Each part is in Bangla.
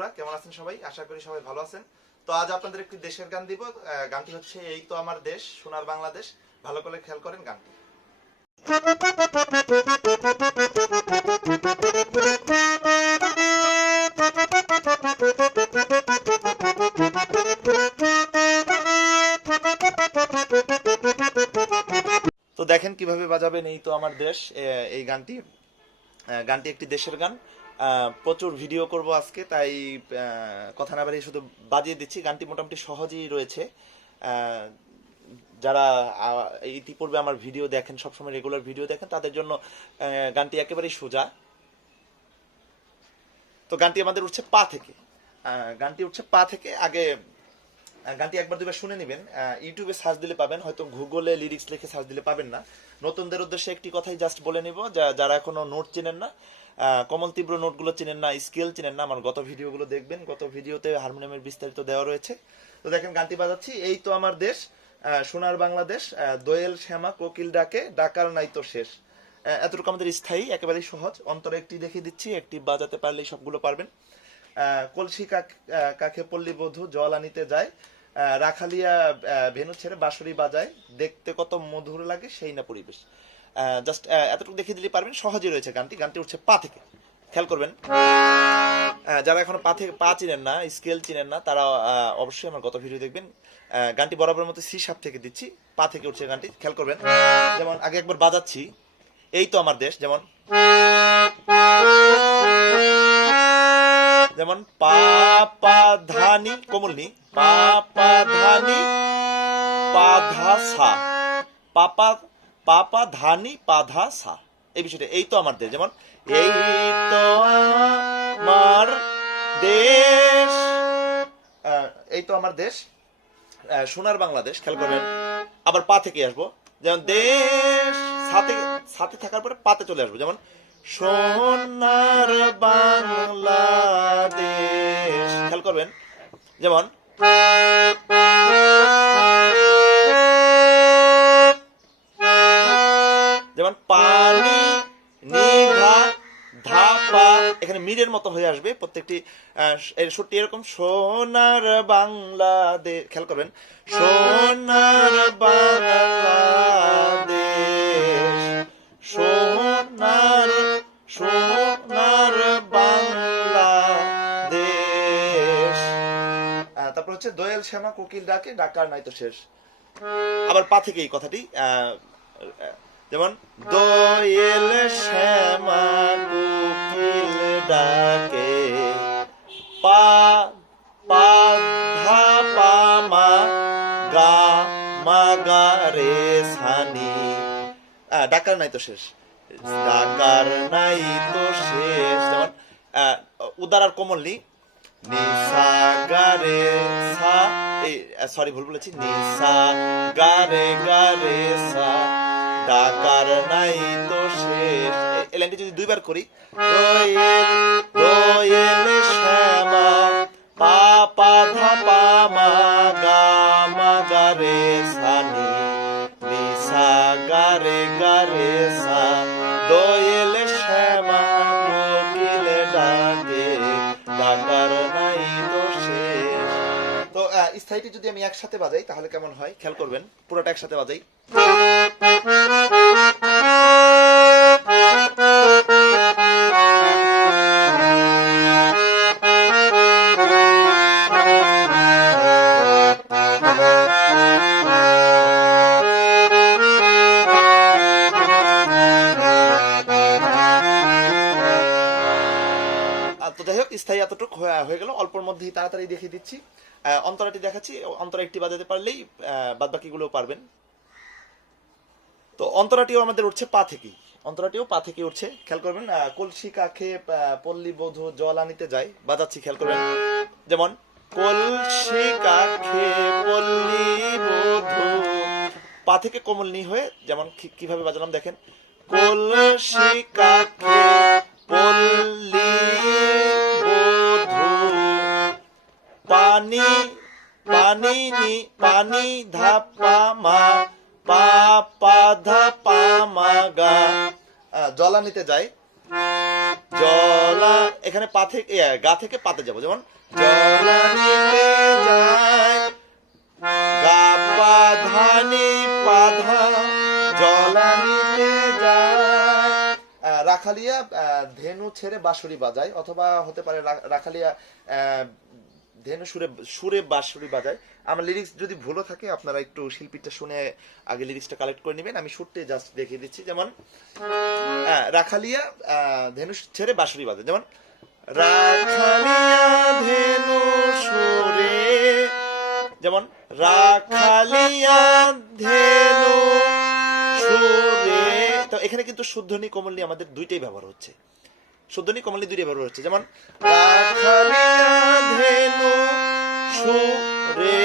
বন্ধুরা, কেমন আছেন সবাই? আশা করি সবাই ভালো আছেন। তো আজ আপনাদের একটি দেশের গান দিব। গানটি হচ্ছে এই তো আমার দেশ, সোনার বাংলাদেশ। ভালো করে খেয়াল করেন গানটি। তো দেখেন কিভাবে বাজাবেন এই তো আমার দেশ এই গানটি। গানটি একটি দেশের গান। প্রচুর ভিডিও করব আজকে, তাই কথা না বাড়িয়ে শুধু বাজিয়ে দিচ্ছি। গানটি মোটামুটি সহজেই রয়েছে। যারা ইতিপূর্বে আমার ভিডিও দেখেন, সবসময় রেগুলার ভিডিও দেখেন, তাদের জন্য গানটি একেবারেই সোজা। তো গানটি আমাদের উঠছে পা থেকে। গানটি উঠছে পা থেকে। আগে গানটি একবার দুবার শুনে নেবেন। ইউটিউবে সার্চ দিলে পাবেন, হয়তো গুগলে লিরিক্স লিখে সার্চ দিলে পাবেন না। নতুনদের উদ্দেশ্যে একটি কথাই জাস্ট বলে নিব, যারা এখনো নোট চেনেন না, কমল তীব্র নোটগুলো চেনেন না, স্কেল চেনেন না, আমার গত ভিডিওগুলো দেখবেন। গত ভিডিওতে হারমোনিয়ামের বিস্তারিত দেওয়া রয়েছে। তো দেখেন গানটি বাজাচ্ছি। এই তো আমার দেশ, সোনার বাংলাদেশ, দোয়েল শ্যামা কোকিল ডাকে, ডাকার নাই তো শেষ। এতটুকু আমাদের স্থায়ী, একেবারেই সহজ। অন্তরে একটি দেখিয়ে দিচ্ছি, একটি বাজাতে পারলেই সবগুলো পারবেন। কলসি কাকে পল্লী বধূ জল আনিতে যায়, রাখালিয়া ভেনু ছেড়ে বাঁশরি বাজায়, দেখতে কত মধুর লাগে সেই না পরিবেশ। জাস্ট এতটুকু দেখিয়ে দিলে পারবেন। সহজে রয়েছে গানটি। গানটি উঠছে পা থেকে, খেয়াল করবেন। যারা এখনো পা চিনেন না, স্কেল চিনেন না, তারা অবশ্যই আমার গত ভিডিও দেখবেন। গানটি বরাবর মতো সি শার্প থেকে দিচ্ছি, পা থেকে উঠছে গানটি, খেয়াল করবেন। যেমন আগে একবার বাজাচ্ছি, এই তো আমার দেশ। যেমন পা পা ধানি কোমলনি, পা পা ধানি পা ধা সা, পাপা পাপা ধানি পা ধা সা, এই বিষয়টা। এই তো আমার দেশ। যেমন এই তো আমার দেশ, এই তো আমার দেশ, সোনার বাংলাদেশ, খেয়াল করবেন। আবার পা থেকে আসবো, যেমন দেশ, সাথে থাকার পরে পাতে চলে আসবো। যেমন সোনার বাংলাদেশ, খেয়াল করবেন। যেমন পানি নিধা ধাপা, এখানে মিরের মতো হয়ে আসবে প্রত্যেকটি সুরটি এরকম। সোনার বাংলাদেশ, খেয়াল করবেন। সোনার বাংলাদেশ, সোনার বাংলাদেশ। তারপর হচ্ছে দোয়েল শ্যামা কোকিল ডাকে, ডাকার নাই তো শেষ। আবার পা থেকে এই কথাটি। যেমন দোয়েল শ্যামা কোকিল ডাকে, পা পা ধা পা মা গা মা গা রে সানি, ডাকার নাই তো শেষ, ডাকার নাই তো শেষ। যেমন উদার আর কোমলনি, নিসা গারে সা, সরি ভুল বলেছি, নিসা গারে গারে সা, ডাকার নাই তো শেষ। এই লাইনটি যদি দুইবার করি, দোয়েল শ্যামা পা পা ধা পা মা গা মা গা রে সানি, নিসা গারে গারে সা, দোয়েল শ্যামা কোকিল ডাকে, ডাকার নাই তো শেষ। তো স্থায়ীটি যদি আমি একসাথে বাজাই তাহলে কেমন হয় খেয়াল করবেন। পুরোটা একসাথে বাজাই। তো যাই হোক, স্থায়ী এতটুকু হয়ে গেল। অল্পর মধ্যেই তাড়াতাড়ি দেখিয়ে দিচ্ছি। অন্তরাটি দেখাচ্ছি, অন্তরা একটি বাজাতে পারলেই বাদ বাকিগুলো পারবেন। তো অন্তরাটিও আমাদের উঠছে পা থেকেই, অন্তরাটিও পা থেকে উঠছে, খেয়াল করবেন। কলসি কাকে পল্লী বধূ জল আনিতে যায়, বাজাচ্ছি, খেয়াল করবেন। যেমন কলসি কাকে পল্লী বধূ, পা থেকে কোমল নি হয়ে, যেমন কিভাবে বাজালাম দেখেন। কলসি কাকে পল্লী বধূ, পানি পানি নি পানি ধাপা মা পা পা ধা পা মা গা, জলা নিতে যায়, জলা এখানে পা থেকে গা থেকে পাতে যাব, যেমন জলানিতে যায় গা পা ধা নি পা ধা জলানিতে যায়। রাখালিয়া ধেনু ছেড়ে বাঁশুরি বাজায়, অথবা হতে পারে রাখালিয়া ধেনু সুরে বাঁশুরি বাজায়। আমার লিরিক্স যদি ভুলও থাকে আপনারা একটু শিল্পীটা শুনে আগে লিরিক্সটা কালেক্ট করে নেবেন, আমি শুটতে জাস্ট দেখিয়ে দিচ্ছি। যেমন রাখালিয়া ধেনু ছেড়ে বাঁশুরি বাজায়, যেমন রাখালিয়া ধেনু সুরে, যেমন রাখালিয়া ধেনু সুরে। তো এখানে কিন্তু শুদ্ধনি কোমলনি আমাদের দুইটাই ব্যবহার হচ্ছে, শুদ্ধনি কোমলনি দুইটাই ব্যবহার হচ্ছে। যেমন রাখালিয়া ধেনু সুরে,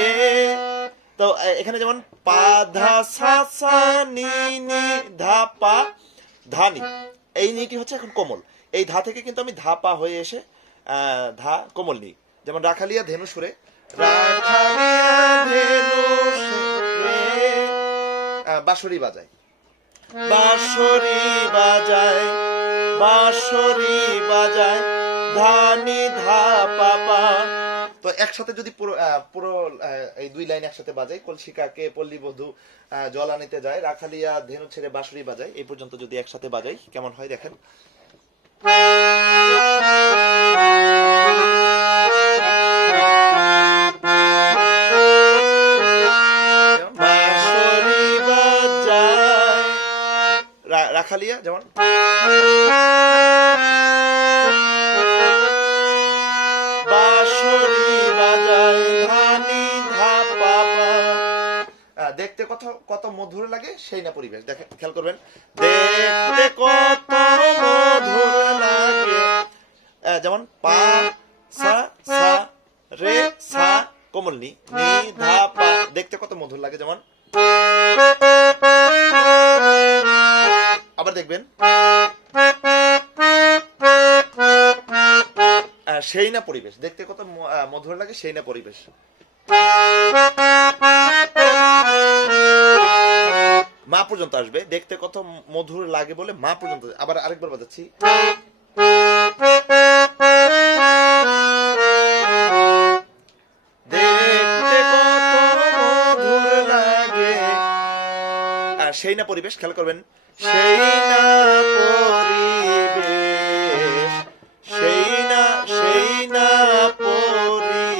তো এখানে যেমন পা ধা সা সা নি নি ধা পা ধা নি, এই নিটি হচ্ছে এখন কোমল। এই ধা থেকে কিন্তু আমি ধা পা হয়ে এসে ধা কোমল নি। যেমন রাখালিয়া ধেনু সুরে, রাখালিয়া ধেনু সুরে বাঁশুরি বাজায়, বাঁশুরি বাজায়, বাঁশুরি বাজায় ধা নি ধা পা পা। তো একসাথে যদি পুরো এই দুই লাইন একসাথে বাজাই, কলসিকাকে পল্লী বধূ জল আনিতে যায়, রাখালিয়া ধেনু ছেড়ে বাঁশুরি বাজায়, এই পর্যন্ত যদি একসাথে বাজাই কেমন হয় দেখেন। বাঁশুরি বাজায় রাখালিয়া, যেমন দেখতে কত মধুর লাগে সেই না পরিবেশ। দেখেন, খেয়াল করবেন, দেখতে কত মধুর লাগে, যেমন পা সা সা রে সা কোমল নি নি ধা পা, দেখতে কত মধুর লাগে। যেমন আবার দেখবেন সেই না পরিবেশ, দেখতে কত মধুর লাগে সেই না পরিবেশ। মা পর্যন্ত আসবে, দেখতে কত মধুর লাগে বলে মা পর্যন্ত। আবার আরেকবার বাজাচ্ছি, দেখতে কত মধুর লাগে সেই না পরিবেশ। খেয়াল করবেন, সেই না পরিবেশ, সেই না পরিবেশ।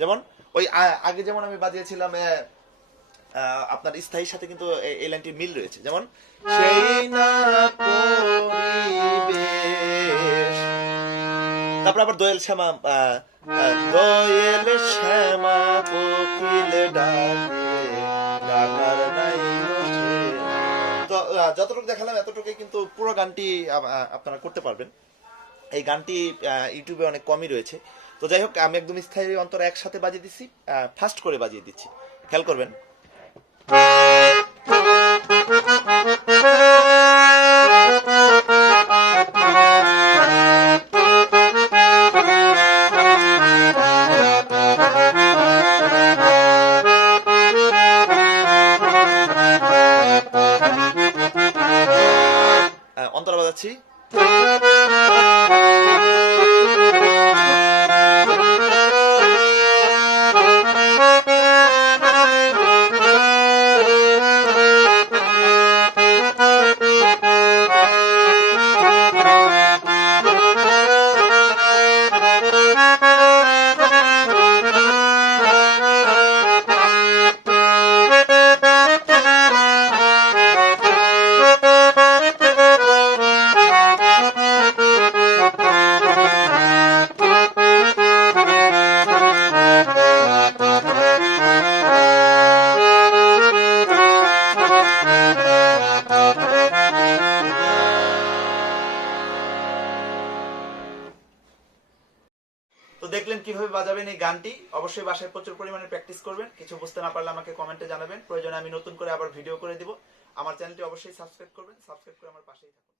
যেমন ওই আগে যেমন আমি বাজিয়েছিলাম আপনার স্থায়ীর সাথে কিন্তু এই লাইনটির মিল রয়েছে। যেমন সেই না পরিবেশ। তারপর আবার দোয়েল শ্যামা, দোয়েল শ্যামা কোকিল ডাকে ডাকার নাই বসে। তো যতটুকু দেখালাম এতটুকুই, কিন্তু পুরো গানটি আপনারা করতে পারবেন। এই গানটি ইউটিউবে অনেক কমই রয়েছে। তো যাই হোক, আমি একদম স্থায়ী অন্তর একসাথে বাজিয়ে দিচ্ছি, ফাস্ট করে বাজিয়ে দিচ্ছি, খেয়াল করবেন। অন্তরা বাজাচ্ছি, তো দেখলেন কিভাবে বাজাবেন এই গানটি। অবশ্যই বাসায় প্রচুর পরিমাণে প্র্যাকটিস করবেন। কিছু বুঝতে না পারলে আমাকে কমেন্টে জানাবেন, প্রয়োজনে আমি নতুন করে আবার ভিডিও করে দিব। আমার চ্যানেলটি অবশ্যই সাবস্ক্রাইব করবেন, সাবস্ক্রাইব করে আমার পাশেই থাকুন।